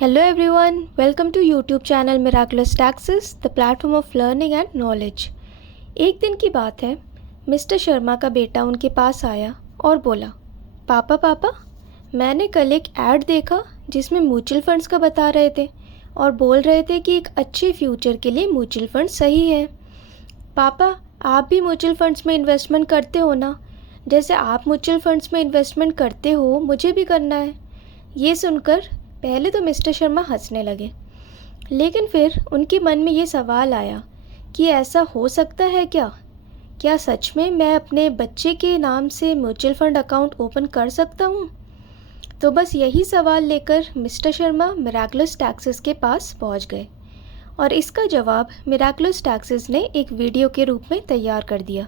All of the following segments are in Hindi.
Hello everyone, welcome to YouTube channel Miraculous Taxes, the platform of learning and knowledge। एक दिन की बात है, मिस्टर शर्मा का बेटा उनके पास आया और बोला, पापा पापा, मैंने कल एक ऐड देखा जिसमें म्यूचुअल फंड्स का बता रहे थे और बोल रहे थे कि एक अच्छे फ्यूचर के लिए म्यूचुअल फंड सही है। पापा, आप भी म्यूचुअल फंड्स में इन्वेस्टमेंट करते हो ना? जैसे आप म्यूचुअल फंड्स में इन्वेस्टमेंट करते हो, मुझे भी करना है। ये सुनकर पहले तो मिस्टर शर्मा हंसने लगे, लेकिन फिर उनके मन में ये सवाल आया कि ऐसा हो सकता है क्या सच में मैं अपने बच्चे के नाम से म्यूचुअल फंड अकाउंट ओपन कर सकता हूँ? तो बस यही सवाल लेकर मिस्टर शर्मा मिराकुलस टैक्सेस के पास पहुँच गए और इसका जवाब मिराकुलस टैक्सेस ने एक वीडियो के रूप में तैयार कर दिया।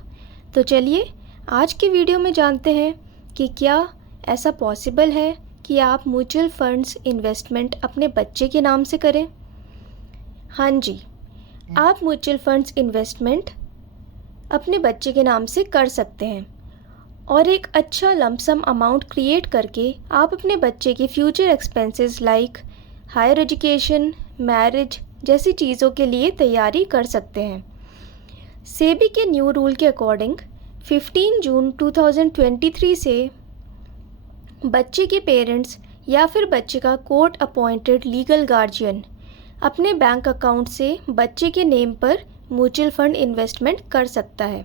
तो चलिए आज के वीडियो में जानते हैं कि क्या ऐसा पॉसिबल है कि आप म्यूचुअल फंड्स इन्वेस्टमेंट अपने बच्चे के नाम से करें। हाँ जी, आप म्यूचुअल फंड्स इन्वेस्टमेंट अपने बच्चे के नाम से कर सकते हैं और एक अच्छा लमसम अमाउंट क्रिएट करके आप अपने बच्चे के future expenses like higher education, marriage जैसी चीज़ों के लिए तैयारी कर सकते हैं। सेबी के न्यू रूल के अकॉर्डिंग 15 जून 2023 से बच्चे के पेरेंट्स या फिर बच्चे का कोर्ट अपॉइंटेड लीगल गार्जियन अपने बैंक अकाउंट से बच्चे के नेम पर म्यूचुअल फंड इन्वेस्टमेंट कर सकता है।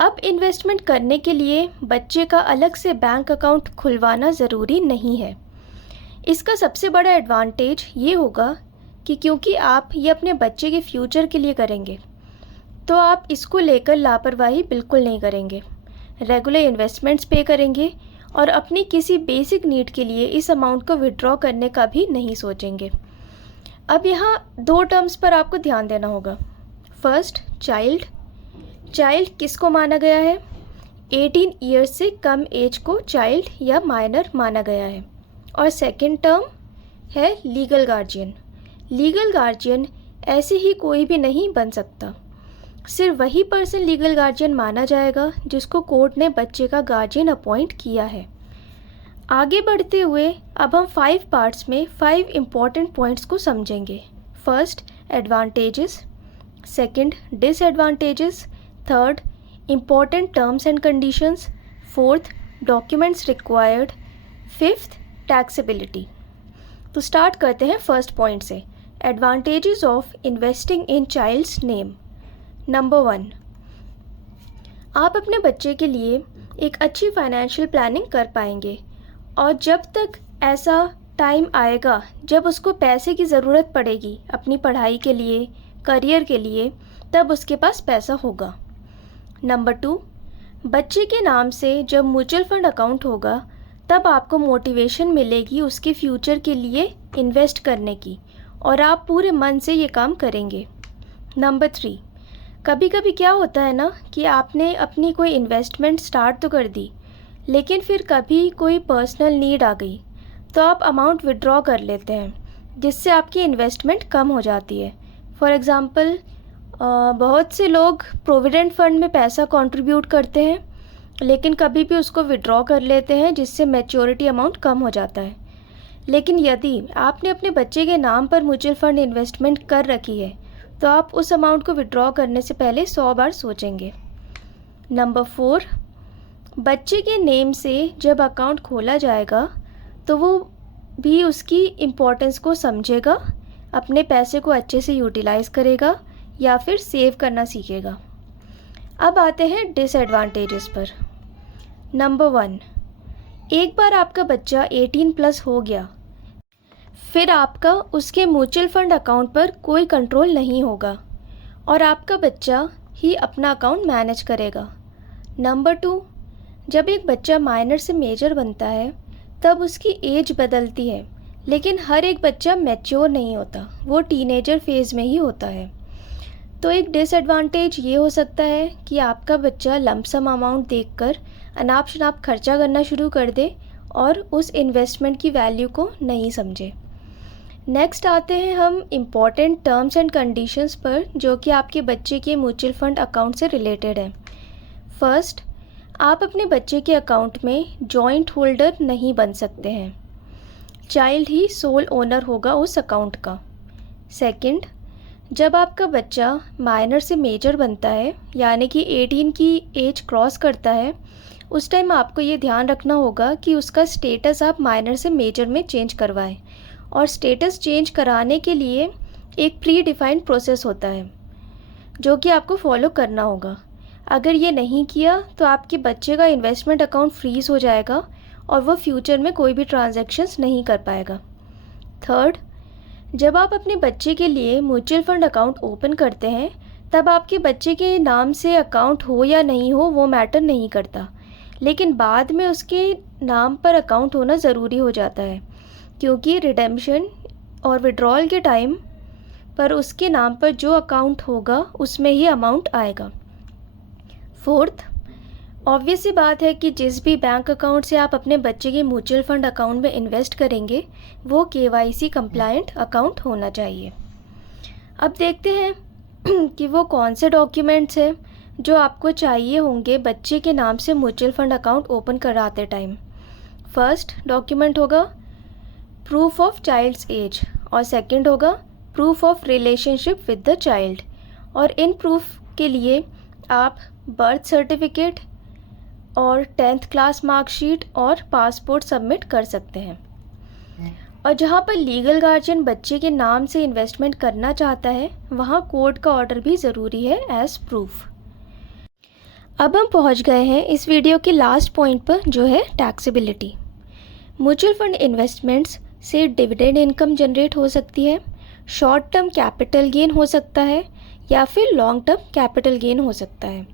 अब इन्वेस्टमेंट करने के लिए बच्चे का अलग से बैंक अकाउंट खुलवाना ज़रूरी नहीं है। इसका सबसे बड़ा एडवांटेज ये होगा कि क्योंकि आप ये अपने बच्चे के फ्यूचर के लिए करेंगे, तो आप इसको लेकर लापरवाही बिल्कुल नहीं करेंगे। रेगुलर इन्वेस्टमेंट्स पे करेंगे और अपनी किसी बेसिक नीड के लिए इस अमाउंट को विड्रॉ करने का भी नहीं सोचेंगे। अब यहाँ दो टर्म्स पर आपको ध्यान देना होगा। फर्स्ट, चाइल्ड किसको माना गया है? 18 ईयर्स से कम एज को चाइल्ड या माइनर माना गया है। और सेकंड टर्म है लीगल गार्जियन ऐसे ही कोई भी नहीं बन सकता। सिर्फ वही पर्सन लीगल गार्जियन माना जाएगा जिसको कोर्ट ने बच्चे का गार्जियन अपॉइंट किया है। आगे बढ़ते हुए अब हम 5 पार्ट्स में 5 इम्पॉर्टेंट पॉइंट्स को समझेंगे। First, advantages. Second, disadvantages. Third, important terms and conditions. Fourth, documents required. Fifth, taxability. तो स्टार्ट करते हैं फर्स्ट पॉइंट से, advantages of investing in child's name. Number 1, आप अपने बच्चे के लिए एक अच्छी फाइनेंशियल प्लानिंग कर पाएंगे और जब तक ऐसा टाइम आएगा जब उसको पैसे की ज़रूरत पड़ेगी अपनी पढ़ाई के लिए, करियर के लिए, तब उसके पास पैसा होगा। नंबर 2, बच्चे के नाम से जब म्यूचुअल फंड अकाउंट होगा तब आपको मोटिवेशन मिलेगी उसके फ्यूचर के लिए इन्वेस्ट करने की और आप पूरे मन से ये काम करेंगे। नंबर 3, कभी कभी क्या होता है ना कि आपने अपनी कोई इन्वेस्टमेंट स्टार्ट तो कर दी, लेकिन फिर कभी कोई पर्सनल नीड आ गई तो आप अमाउंट विड्रॉ कर लेते हैं जिससे आपकी इन्वेस्टमेंट कम हो जाती है। फॉर एग्ज़ाम्पल, बहुत से लोग प्रोविडेंट फंड में पैसा कंट्रीब्यूट करते हैं लेकिन कभी भी उसको विड्रॉ कर लेते हैं जिससे मैच्योरिटी अमाउंट कम हो जाता है। लेकिन यदि आपने अपने बच्चे के नाम पर म्यूचुअल फंड इन्वेस्टमेंट कर रखी है तो आप उस अमाउंट को विड्रॉ करने से पहले 100 बार सोचेंगे। नंबर 4, बच्चे के नेम से जब अकाउंट खोला जाएगा तो वो भी उसकी इम्पोर्टेंस को समझेगा, अपने पैसे को अच्छे से यूटिलाइज़ करेगा या फिर सेव करना सीखेगा। अब आते हैं डिसएडवांटेजेस पर। नंबर 1, एक बार आपका बच्चा 18+ हो गया, फिर आपका उसके म्यूचुअल फंड अकाउंट पर कोई कंट्रोल नहीं होगा और आपका बच्चा ही अपना अकाउंट मैनेज करेगा। नंबर 2, जब एक बच्चा माइनर से मेजर बनता है तब उसकी एज बदलती है, लेकिन हर एक बच्चा मैच्योर नहीं होता, वो टीनेजर फेज़ में ही होता है। तो एक डिसएडवांटेज ये हो सकता है कि आपका बच्चा लमसम अमाउंट देखकर अनाप शनाप खर्चा करना शुरू कर दे और उस इन्वेस्टमेंट की वैल्यू को नहीं समझे। नेक्स्ट आते हैं हम इम्पॉर्टेंट टर्म्स एंड कंडीशंस पर जो कि आपके बच्चे के म्यूचुअल फंड अकाउंट से रिलेटेड है। फर्स्ट, आप अपने बच्चे के अकाउंट में जॉइंट होल्डर नहीं बन सकते हैं। चाइल्ड ही सोल ओनर होगा उस अकाउंट का। सेकंड, जब आपका बच्चा माइनर से मेजर बनता है यानी कि 18 की एज क्रॉस करता है, उस टाइम आपको ये ध्यान रखना होगा कि उसका स्टेटस आप माइनर से मेजर में चेंज करवाएं। और स्टेटस चेंज कराने के लिए एक प्री डिफाइंड प्रोसेस होता है जो कि आपको फॉलो करना होगा। अगर ये नहीं किया तो आपके बच्चे का इन्वेस्टमेंट अकाउंट फ्रीज़ हो जाएगा और वो फ्यूचर में कोई भी ट्रांजैक्शंस नहीं कर पाएगा। थर्ड, जब आप अपने बच्चे के लिए म्यूचुअल फंड अकाउंट ओपन करते हैं तब आपके बच्चे के नाम से अकाउंट हो या नहीं हो वो मैटर नहीं करता, लेकिन बाद में उसके नाम पर अकाउंट होना ज़रूरी हो जाता है क्योंकि रिडेम्पशन और विड्रॉल के टाइम पर उसके नाम पर जो अकाउंट होगा उसमें ही अमाउंट आएगा। फोर्थ, ऑब्वियस सी बात है कि जिस भी बैंक अकाउंट से आप अपने बच्चे के म्यूचुअल फंड अकाउंट में इन्वेस्ट करेंगे वो KYC कंप्लायंट अकाउंट होना चाहिए। अब देखते हैं कि वो कौन से डॉक्यूमेंट्स हैं जो आपको चाहिए होंगे बच्चे के नाम से म्यूचुअल फंड अकाउंट ओपन कराते टाइम। फर्स्ट डॉक्यूमेंट होगा प्रूफ ऑफ चाइल्ड्स एज और सेकंड होगा proof of relationship with the child. और इन प्रूफ के लिए आप बर्थ सर्टिफिकेट और 10th क्लास मार्कशीट और पासपोर्ट सबमिट कर सकते हैं। और जहाँ पर लीगल गार्जियन बच्चे के नाम से इन्वेस्टमेंट करना चाहता है वहाँ कोर्ट का ऑर्डर भी ज़रूरी है एज प्रूफ। अब हम पहुँच गए हैं इस वीडियो के लास्ट पॉइंट पर जो है टैक्सेबिलिटी। म्यूचुअल फंड इन्वेस्टमेंट्स से डिविडेंड इनकम जनरेट हो सकती है, शॉर्ट टर्म कैपिटल गेन हो सकता है या फिर लॉन्ग टर्म कैपिटल गेन हो सकता है।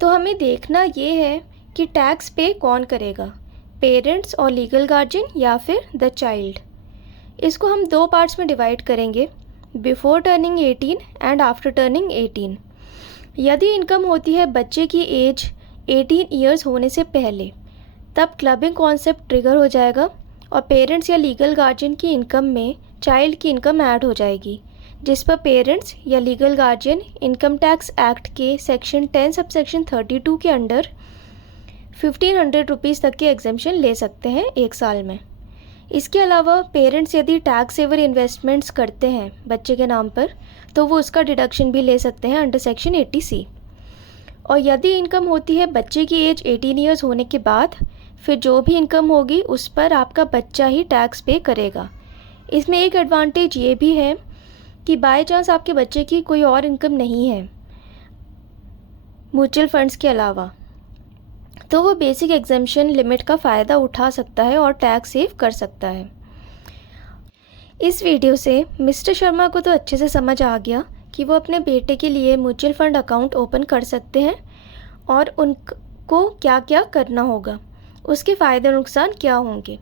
तो हमें देखना ये है कि टैक्स पे कौन करेगा, पेरेंट्स और लीगल गार्जियन या फिर द चाइल्ड। इसको हम दो पार्ट्स में डिवाइड करेंगे, before turning 18 and after turning 18। यदि इनकम होती है बच्चे की एज 18 ईयर्स होने से पहले तब क्लबिंग कॉन्सेप्ट ट्रिगर हो जाएगा और पेरेंट्स या लीगल गार्जियन की इनकम में चाइल्ड की इनकम ऐड हो जाएगी, जिस पर पेरेंट्स या legal guardian income tax act के सेक्शन 10 सबसेक्शन 32 के अंडर 1500 रुपीज़ तक के एग्जेम्पशन ले सकते हैं एक साल में। इसके अलावा पेरेंट्स यदि टैक्स सेवर इन्वेस्टमेंट्स करते हैं बच्चे के नाम पर तो वो उसका डिडक्शन भी ले सकते हैं अंडर सेक्शन 80C। और यदि इनकम होती है बच्चे की एज 18 ईयर्स होने के बाद, फिर जो भी इनकम होगी उस पर आपका बच्चा ही टैक्स पे करेगा। इसमें एक एडवांटेज ये भी है कि बाय चांस आपके बच्चे की कोई और इनकम नहीं है म्यूचुअल फंड्स के अलावा, तो वो बेसिक एग्जेम्पशन लिमिट का फ़ायदा उठा सकता है और टैक्स सेव कर सकता है। इस वीडियो से मिस्टर शर्मा को तो अच्छे से समझ आ गया कि वो अपने बेटे के लिए म्यूचुअल फंड अकाउंट ओपन कर सकते हैं और उनको क्या क्या करना होगा, उसके फ़ायदे और नुकसान क्या होंगे।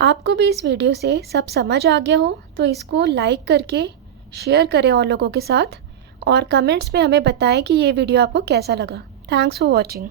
आपको भी इस वीडियो से सब समझ आ गया हो तो इसको लाइक करके शेयर करें और लोगों के साथ, और कमेंट्स में हमें बताएं कि ये वीडियो आपको कैसा लगा। Thanks for watching.